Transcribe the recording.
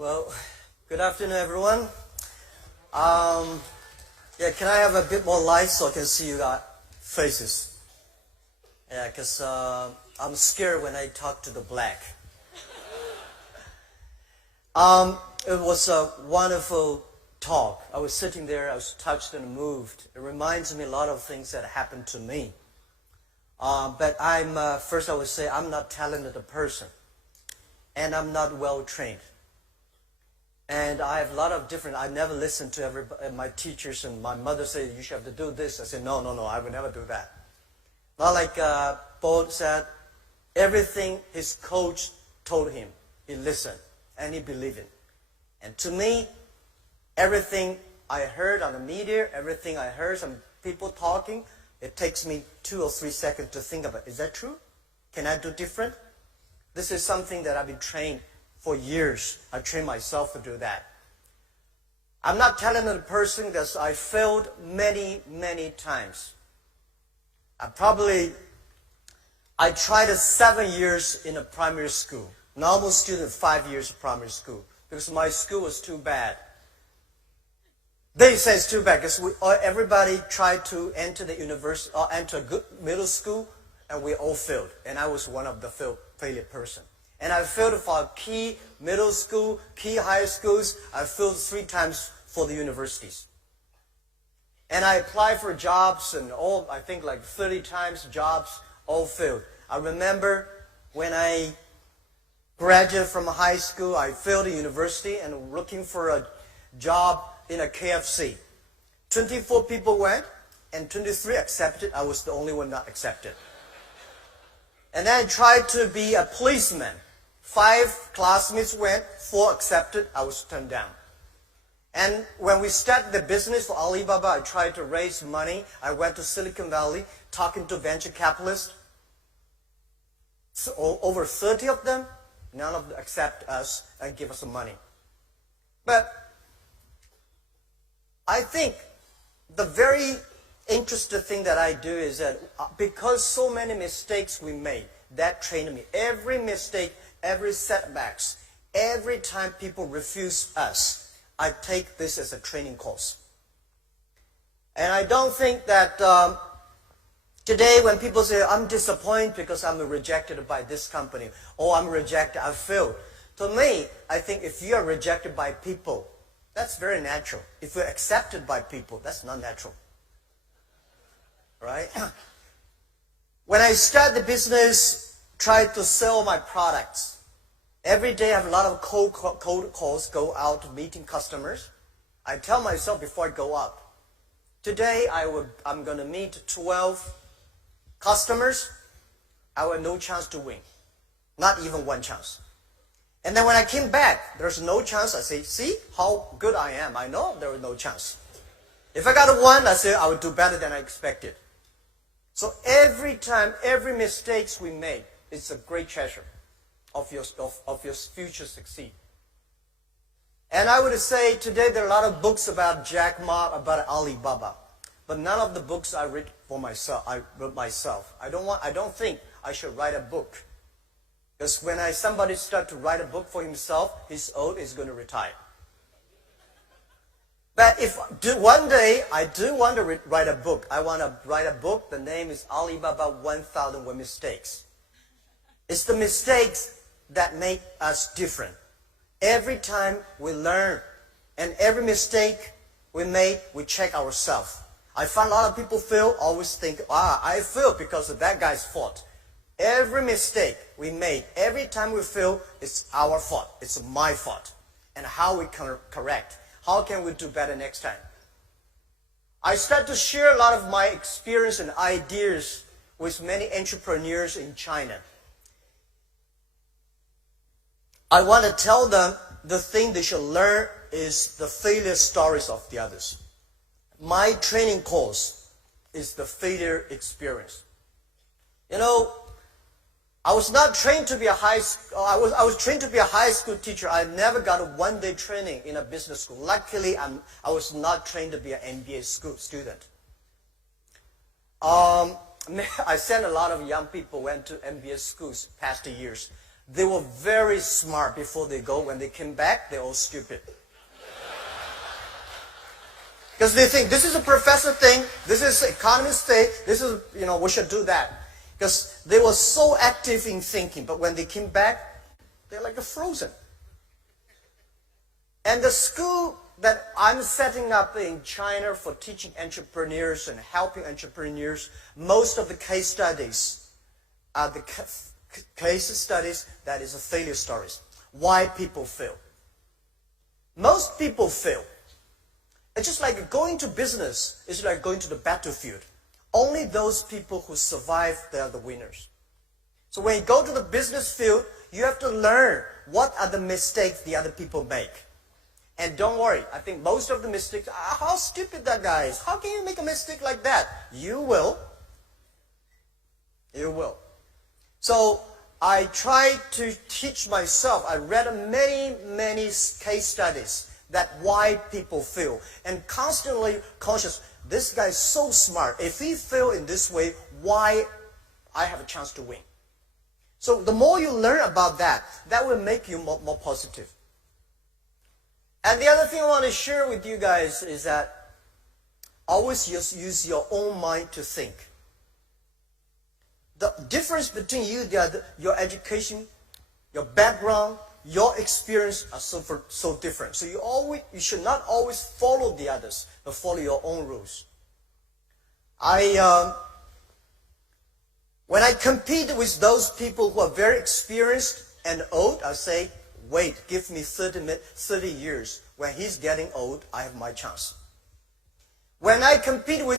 Well, good afternoon, everyone. Can I have a bit more light so I can see you guys' faces? Yeah, because I'm scared when I talk to the black. It was a wonderful talk. I was sitting there, I was touched and moved. It reminds me a lot of things that happened to me. But first I would say I'm not talented a person. And I'm not well trained. And I have a lot of I never listened to my teachers, and my mother said, you should have to do this. I said, no, I would never do that. Not like Bo said, everything his coach told him, he listened, and he believed it. And to me, everything I heard on the media, everything I heard some people talking, it takes me 2 or 3 seconds to think about, is that true? Can I do different? This is something that I've been trained for years. I trained myself to do that. I'm not a talented person because I failed many, many times. I tried 7 years in a primary school. Normal student, 5 years of primary school. Because my school was too bad. They say it's too bad because everybody tried to enter the university or enter a good middle school, and we all failed. And I was one of the failure person. And I failed for key middle school, key high schools. I failed 3 times for the universities. And I applied for jobs and I think like 30 times jobs, all failed. I remember when I graduated from high school, I failed the university and looking for a job in a KFC. 24 people went and 23 accepted. I was the only one not accepted. And then I tried to be a policeman. 5 classmates went, 4 accepted, I was turned down. And when we started the business for Alibaba, I tried to raise money. I went to Silicon Valley, talking to venture capitalists. So over 30 of them, none of them accept us and give us some money. But I think the very interesting thing that I do is that because so many mistakes we made, that trained me. Every mistake, every setbacks, every time people refuse us, I take this as a training course. And I don't think that today when people say, I'm disappointed because I'm rejected by this company, or I'm rejected, I failed. To me, I think if you are rejected by people, that's very natural. If you're accepted by people, that's not natural. Right? When I started the business, tried to sell my products. Every day I have a lot of cold calls, go out meeting customers. I tell myself before I go up, today I'm going to meet 12 customers. I have no chance to win. Not even 1 chance. And then when I came back, there's no chance. I say, see how good I am. I know there was no chance. If I got a 1, I say I would do better than I expected. So every time, every mistakes we make, it's a great treasure of your future succeed. And I would say today there are a lot of books about Jack Ma, about Alibaba, but none of the books I read for myself. I wrote myself. I don't think I should write a book, because when somebody start to write a book for himself, he's old, he's going to retire. But if one day I do want to write a book, I want to write a book. The name is Alibaba 1001 Mistakes. It's the mistakes that make us different. Every time we learn, and every mistake we made, we check ourselves. I find a lot of people fail, always think, I failed because of that guy's fault. Every mistake we made, every time we fail, it's our fault. It's my fault. And how we can correct. How can we do better next time? I start to share a lot of my experience and ideas with many entrepreneurs in China. I want to tell them the thing they should learn is the failure stories of the others. My training course is the failure experience. You know, I was not trained to be a I was trained to be a high school teacher. I never got a 1-day training in a business school. Luckily, I was not trained to be an MBA student. I sent a lot of young people went to MBA schools past years. They were very smart before they go. When they came back, they're all stupid. Because they think, this is a professor thing, this is economist thing, this is, we should do that. Because they were so active in thinking, but when they came back, they're like frozen. And the school that I'm setting up in China for teaching entrepreneurs and helping entrepreneurs, most of the case studies are the case studies that is failure stories. Why people fail. Most people fail. It's just like going to business. It's like going to the battlefield. Only those people who survive, they are the winners. So when you go to the business field, you have to learn what are the mistakes the other people make. And don't worry, I think most of the mistakes, how stupid that guy is. How can you make a mistake like that? You will. You will. So I try to teach myself. I read many case studies that why people fail. And constantly conscious, this guy is so smart. If he fail in this way, why I have a chance to win? So the more you learn about that, that will make you more positive. And the other thing I want to share with you guys is that always just use your own mind to think. The difference between you, your education, your background, your experience are so different. So you should not always follow the others, but follow your own rules. When I compete with those people who are very experienced and old, I say, wait, give me 30 years. When he's getting old, I have my chance. When I compete with